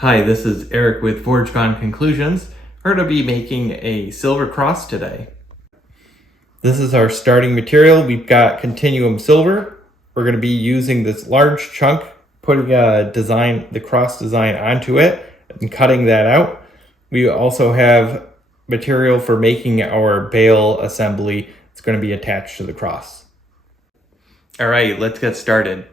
Hi, this is Eric with ForgeCon Conclusions. We're going to be making a silver cross today. This is our starting material. We've got continuum silver. We're going to be using this large chunk, putting the cross design onto it and cutting that out. We also have material for making our bale assembly. It's going to be attached to the cross. All right, let's get started.